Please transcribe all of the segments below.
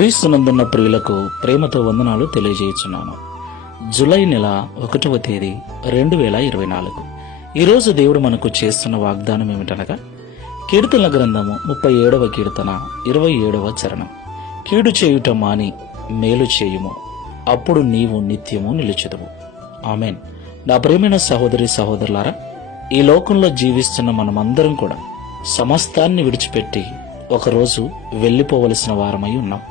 క్రీస్తునందున్న ప్రియులకు ప్రేమతో వందనాలు తెలియజేయుచున్నాను. జూలై నెల 1వ తేదీ 2024. ఈరోజు దేవుడు మనకు చేస్తున్న వాగ్దానం ఏమిటనగా, కీర్తనల గ్రంథము 37వ కీర్తన 27వ చరణం. కీడు చేయుట మాని మేలు చేయుము, అప్పుడు నీవు నిత్యము నిలుచుదువు. ఆమెన్. నా ప్రియమైన సహోదరి సహోదరులారా, ఈ లోకంలో జీవిస్తున్న మనమందరం కూడా సమస్తాన్ని విడిచిపెట్టి ఒకరోజు వెళ్లిపోవలసిన వారమై ఉన్నాం.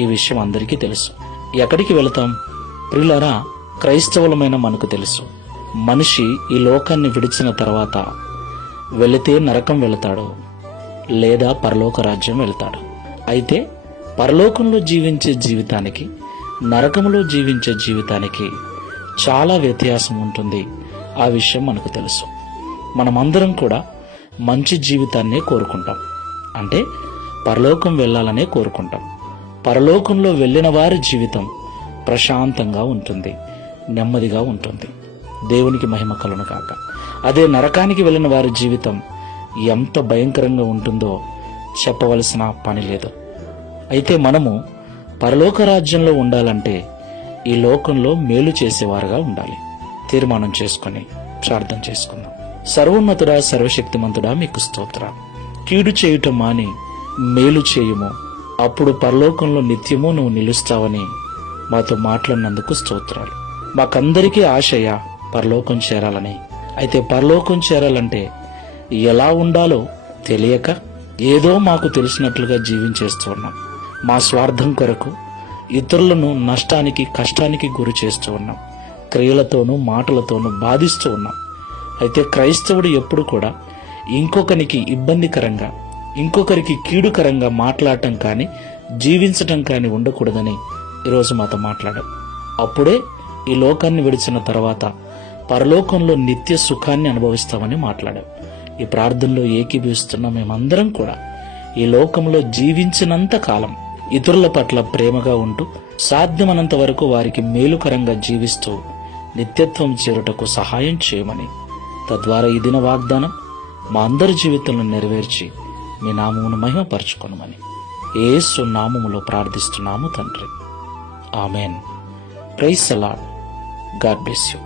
ఈ విషయం అందరికీ తెలుసు. ఎక్కడికి వెళతాం? ప్రియులారా, క్రైస్తవులమైన మనకు తెలుసు, మనిషి ఈ లోకాన్ని విడిచిన తర్వాత వెళితే నరకం వెళతాడు, లేదా పరలోక రాజ్యం వెళతాడు. అయితే పరలోకంలో జీవించే జీవితానికి, నరకంలో జీవించే జీవితానికి చాలా వ్యత్యాసం ఉంటుంది. ఆ విషయం మనకు తెలుసు. మనమందరం కూడా మంచి జీవితాన్నే కోరుకుంటాం, అంటే పరలోకం వెళ్ళాలనే కోరుకుంటాం. పరలోకంలో వెళ్ళిన వారి జీవితం ప్రశాంతంగా ఉంటుంది, నెమ్మదిగా ఉంటుంది. దేవునికి మహిమ కలుగును కాక. అదే నరకానికి వెళ్ళిన వారి జీవితం ఎంత భయంకరంగా ఉంటుందో చెప్పవలసిన పని లేదు. అయితే మనము పరలోక రాజ్యంలో ఉండాలంటే ఈ లోకంలో మేలు చేసేవారుగా ఉండాలి. తీర్మానం చేసుకుని ప్రార్థన చేసుకుందాం. సర్వోన్నతుడా, సర్వశక్తిమంతుడా, మీకు స్తోత్రం. కీడు చేయుట మాని మేలు చేయుము, అప్పుడు పరలోకంలో నిత్యము నువ్వు నిలుస్తావని మాతో మాట్లాడినందుకు స్తోత్రాలు. మాకందరికీ ఆశయ పరలోకం చేరాలని. అయితే పరలోకం చేరాలంటే ఎలా ఉండాలో తెలియక ఏదో మాకు తెలిసినట్లుగా జీవించేస్తూ ఉన్నాం. మా స్వార్థం కొరకు ఇతరులను నష్టానికి, కష్టానికి గురి చేస్తూ ఉన్నాం. క్రియలతోనూ మాటలతోనూ బాధిస్తూ ఉన్నాం. అయితే క్రైస్తవుడు ఎప్పుడు కూడా ఇంకొకరికి ఇబ్బందికరంగా, ఇంకొకరికి కీడుకరంగా మాట్లాడటం కానీ, జీవించటం కానీ ఉండకూడదని ఈరోజు మాతో మాట్లాడాం. అప్పుడే ఈ లోకాన్ని విడిచిన తర్వాత పరలోకంలో నిత్య సుఖాన్ని అనుభవిస్తామని మాట్లాడాం. ఈ ప్రార్థనలో ఏకీభవిస్తున్న మేమందరం కూడా ఈ లోకంలో జీవించినంత కాలం ఇతరుల పట్ల ప్రేమగా ఉంటూ, సాధ్యమనంత వరకు వారికి మేలుకరంగా జీవిస్తూ నిత్యత్వం చేరుటకు సహాయం చేయమని, తద్వారా ఈ దిన వాగ్దానం మా అందరి జీవితంలో నెరవేర్చి మీ నామమును మహిమపరచుకొనమని యేసు నామములో ప్రార్థిస్తున్నాము తండ్రి. Amen. Praise the Lord. God bless you.